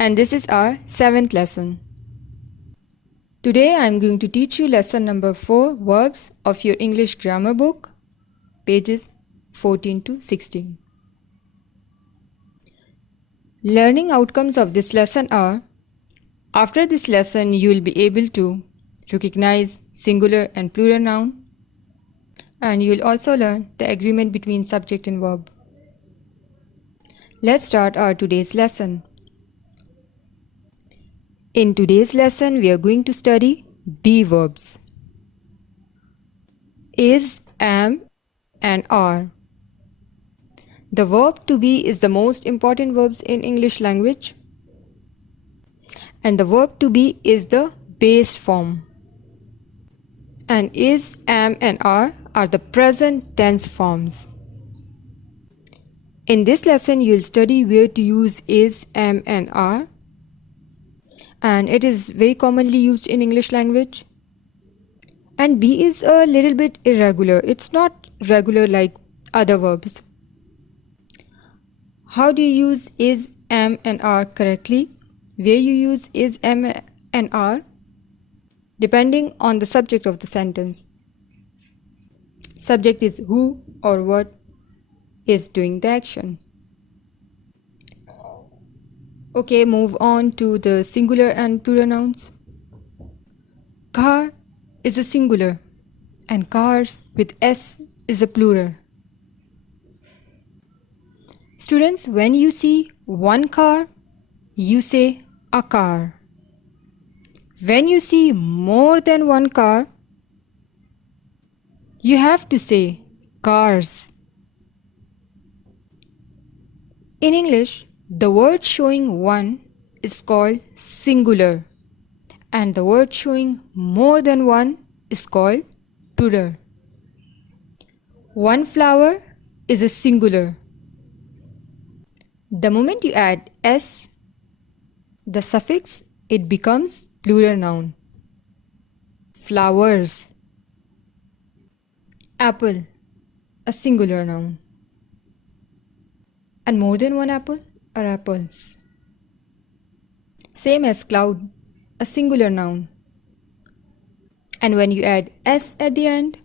and this is our 7th lesson. Today I am going to teach you lesson number 4, verbs of your English grammar book, pages 14 to 16. Learning outcomes of this lesson are: after this lesson you will be able to recognize singular and plural noun, and you will also learn the agreement between subject and verb. Let's start our today's lesson. In today's lesson, we are going to study be verbs. Is, am, and are. The verb to be is the most important verbs in English language, and the verb to be is the base form. And is, am, and are the present tense forms. In this lesson, you will study where to use is, am, and are. And it is very commonly used in English language. And be is a little bit irregular. It's not regular like other verbs. How do you use is, am, and are correctly? Where you use is, am, and are, depending on the subject of the sentence. Subject is who or what is doing the action. Okay, move on to the singular and plural nouns. Car is a singular and cars with S is a plural. Students, when you see one car, you say a car. When you see more than one car, you have to say cars. In English, the word showing one is called singular, and the word showing more than one is called plural. One flower is a singular. The moment you add s, the suffix, it becomes plural noun. Flowers. Apple, a singular noun. And more than one apple are apples. Same as cloud, a singular noun. And when you add s at the end,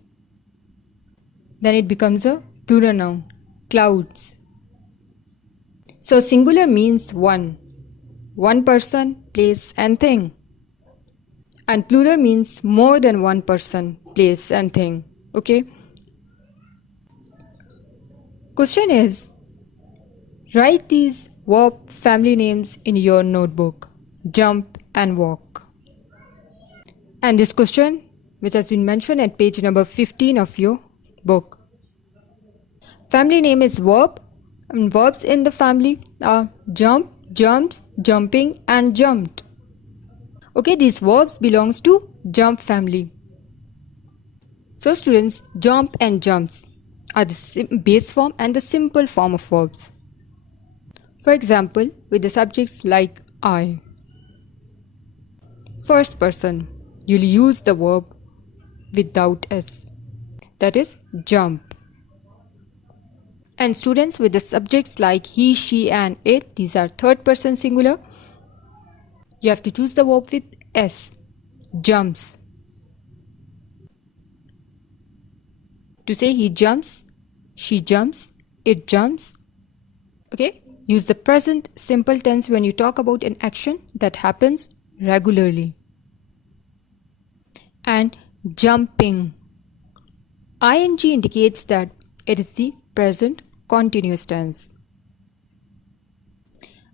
then it becomes a plural noun, clouds. So singular means one person, place, and thing. And plural means more than one person, place, and thing. Okay? Question is, write these verb family names in your notebook: jump and walk. And this question, which has been mentioned at page number 15 of your book. Family name is verb, and verbs in the family are jump, jumps, jumping, and jumped. Okay, these verbs belongs to jump family. So students, jump and jumps are the base form and the simple form of verbs. For example, with the subjects like I. First person, you'll use the verb without s. That is jump. And students, with the subjects like he, she, and it, these are third person singular. You have to choose the verb with s. Jumps. To say he jumps, she jumps, it jumps. Okay? Use the present simple tense when you talk about an action that happens regularly. And jumping. ing indicates that it is the present continuous tense.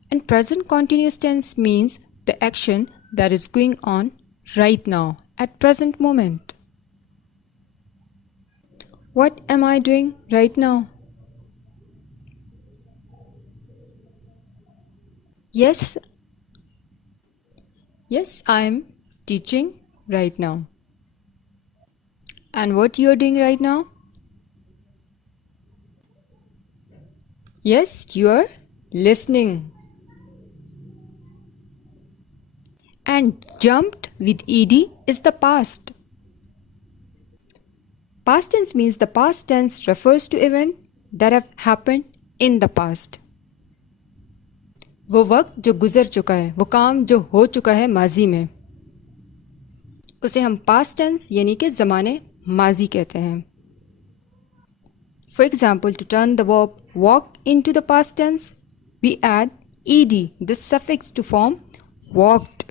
And present continuous tense means the action that is going on right now, at present moment. What am I doing right now? Yes, I am teaching right now. And what you are doing right now? Yes, you are listening. And jumped with ed is the past. Past tense means the past tense refers to events that have happened in the past. वो वक्त जो गुजर चुका है, वो काम जो हो चुका है माजी में, उसे हम पास्ट टेंस यानी कि ज़माने माजी कहते हैं. For example, to turn the verb walk into the past tense, we add ed, this suffix, to form walked.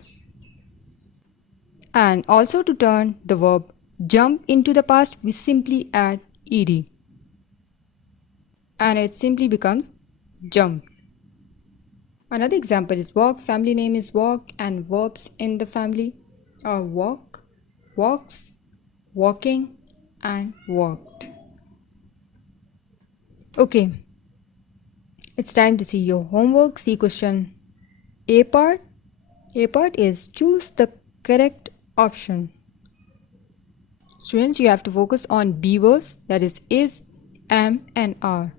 And also to turn the verb jump into the past, we simply add ed. And it simply becomes jump. Another example is walk. Family name is walk, and verbs in the family are walk, walks, walking, and walked. Okay, it's time to see your homework. See question A part. A part is choose the correct option. Students, you have to focus on be verbs, that is, am, and are.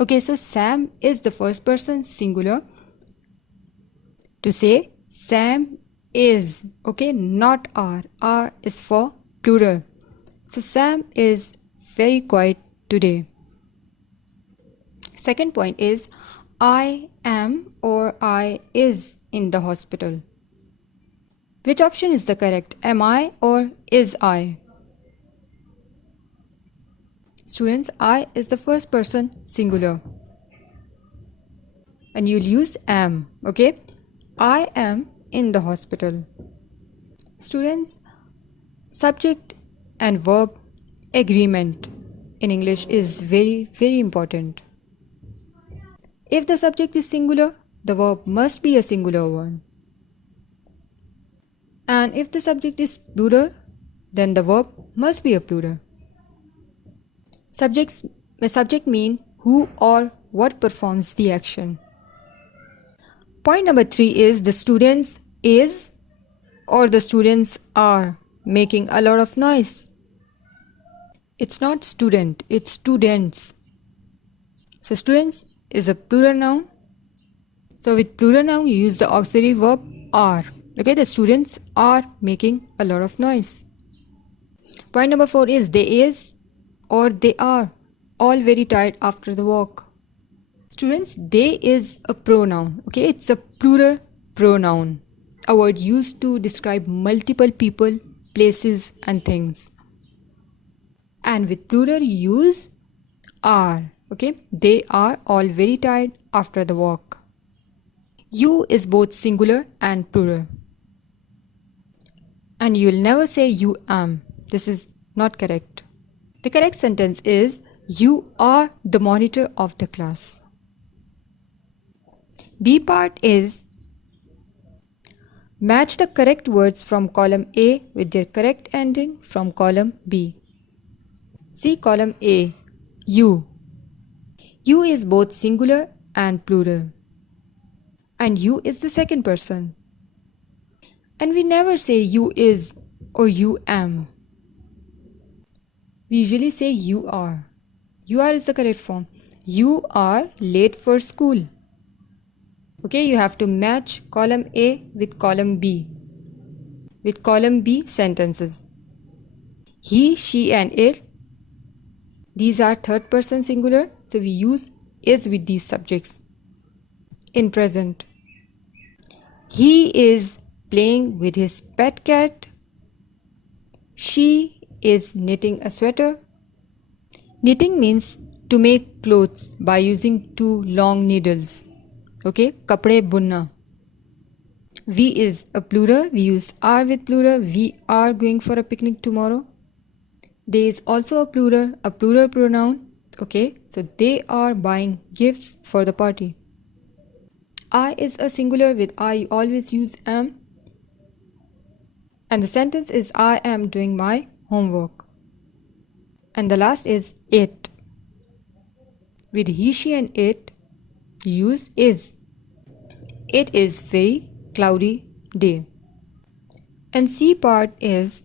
Okay, so Sam is the first person singular. To say Sam is, okay, not are. Are is for plural. So Sam is very quiet today. Second point is I am or I is in the hospital. Which option is the correct? Am I or is I? Students, I is the first person singular. And you'll use am, okay? I am in the hospital. Students, subject and verb agreement in English is very, very important. If the subject is singular, the verb must be a singular one. And if the subject is plural, then the verb must be a plural. Subject mean who or what performs the action. Point number 3 is the students is or the students are making a lot of noise. It's not student, it's students. So students is a plural noun. So with plural noun, you use the auxiliary verb are. Okay, the students are making a lot of noise. Point number 4 is they is or they are all very tired after the walk. Students, they is a pronoun. Okay, it's a plural pronoun. A word used to describe multiple people, places, and things. And with plural, you use are. Okay, they are all very tired after the walk. You is both singular and plural. And you'll never say you am. This is not correct. The correct sentence is you are the monitor of the class. B part is match the correct words from column A with their correct ending from column B. See column A, you. You is both singular and plural. And you is the second person. And we never say you is or you am. We usually say you are. You are is the correct form. You are late for school. Okay, you have to match column A with column B. With column B sentences. He, she, and it. These are third person singular. So we use is with these subjects. In present. He is playing with his pet cat. She is knitting a sweater. Knitting means to make clothes by using two long needles. Okay, kapde bunna. We is a plural. We use are with plural. We are going for a picnic tomorrow. They is also a plural pronoun. Okay, so they are buying gifts for the party. I is a singular. With I you always use am. And the sentence is I am doing my homework. And the last is it. With he, she, and it, use is. It is very cloudy day. And C part is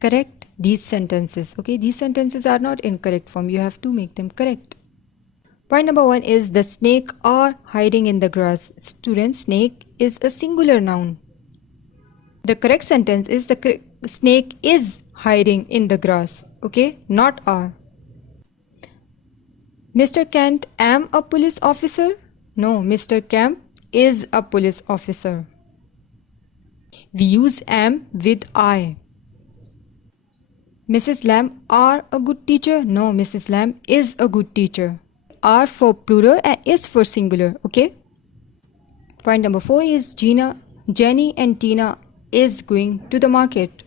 correct these sentences. Okay, these sentences are not in correct form. You have to make them correct. Point number 1 is the snake are hiding in the grass. Student, snake is a singular noun. The correct sentence is the snake is hiding in the grass. Okay, not are. Mr. Kent, am a police officer. No, Mr. Camp is a police officer. We use am with I. Mrs. Lamb are a good teacher. No, Mrs. Lamb is a good teacher. Are for plural and is for singular. Okay. Point number 4 is Jenny and Tina is going to the market.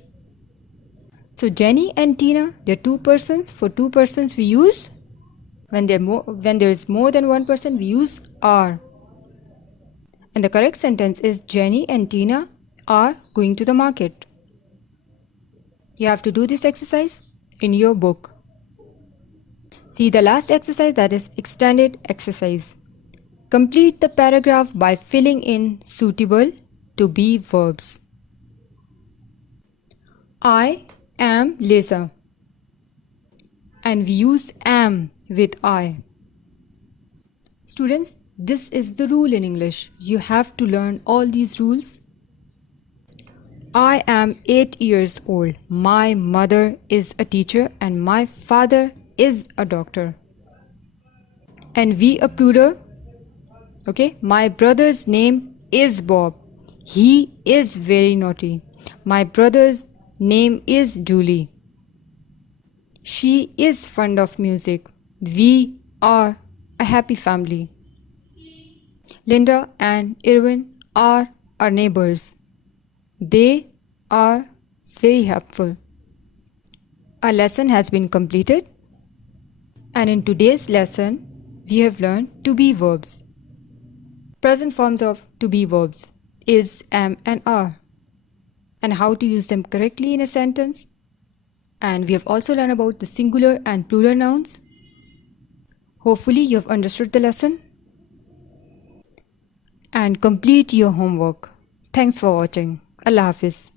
So Jenny and Tina, they're two persons. For two persons, we use when there is more than one person, we use are. And the correct sentence is Jenny and Tina are going to the market. You have to do this exercise in your book. See the last exercise, that is extended exercise. Complete the paragraph by filling in suitable to be verbs. I am Lisa. And we use am with I. Students, this is the rule in English. You have to learn all these rules. I am 8 years old. My mother is a teacher and my father is a doctor. And we a plural. Okay, my brother's name is Bob. He is very naughty. My brother's name is Julie. She is fond of music. We are a happy family. Linda and Irwin are our neighbors. They are very helpful. Our lesson has been completed. And in today's lesson, we have learned to be verbs. Present forms of to be verbs is, am and are. And how to use them correctly in a sentence. And we have also learned about the singular and plural nouns. Hopefully you have understood the lesson. And complete your homework. Thanks for watching. Allah Hafiz.